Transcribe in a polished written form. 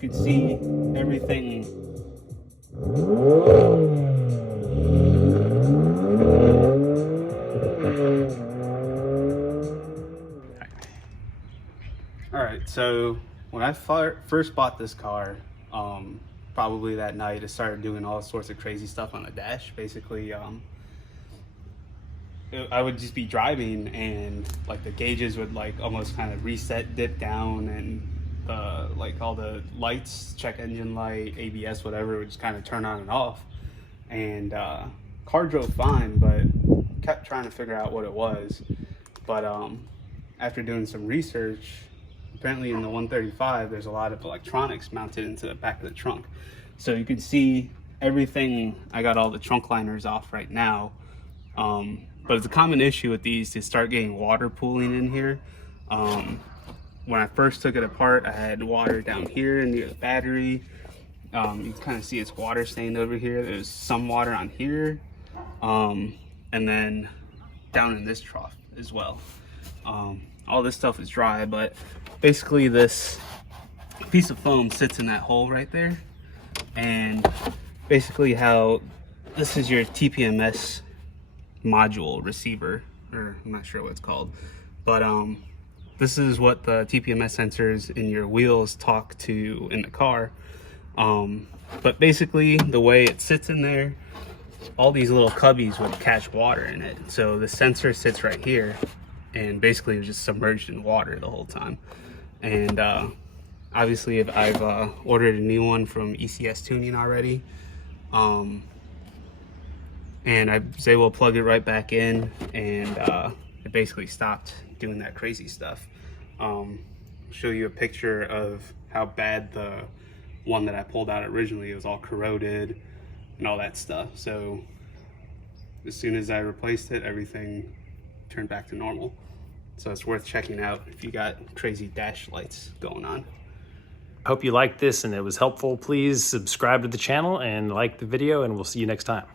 You could see everything. All right, so when I first bought this car, probably that night, it started doing all sorts of crazy stuff on the dash. Basically, I would just be driving and like the gauges would like almost kind of reset, dip down, and like all the lights, check engine light, ABS, whatever, would just kind of turn on and off. And car drove fine, but kept trying to figure out what it was. But after doing some research, apparently in the 135 there's a lot of electronics mounted into the back of the trunk. So you can see everything. I got all the trunk liners off right now, but it's a common issue with these to start getting water pooling in here. When I first took it apart, I had water down here near the battery. You can kind of see it's water stained over here. There's some water on here, and then down in this trough as well. All this stuff is dry, but basically this piece of foam sits in that hole right there. And basically how this is your TPMS module receiver, or I'm not sure what it's called, but this is what the TPMS sensors in your wheels talk to in the car. But basically the way it sits in there, all these little cubbies would catch water in it. So the sensor sits right here, and basically it was just submerged in water the whole time. And obviously I've ordered a new one from ECS Tuning already, and I was able to plug it right back in, and it basically stopped doing that crazy stuff. Show you a picture of how bad the one that I pulled out originally. It was all corroded and all that stuff. So as soon as I replaced it, everything turned back to normal. So it's worth checking out if you got crazy dash lights going on. I hope you liked this and it was helpful. Please subscribe to the channel and like the video, and we'll see you next time.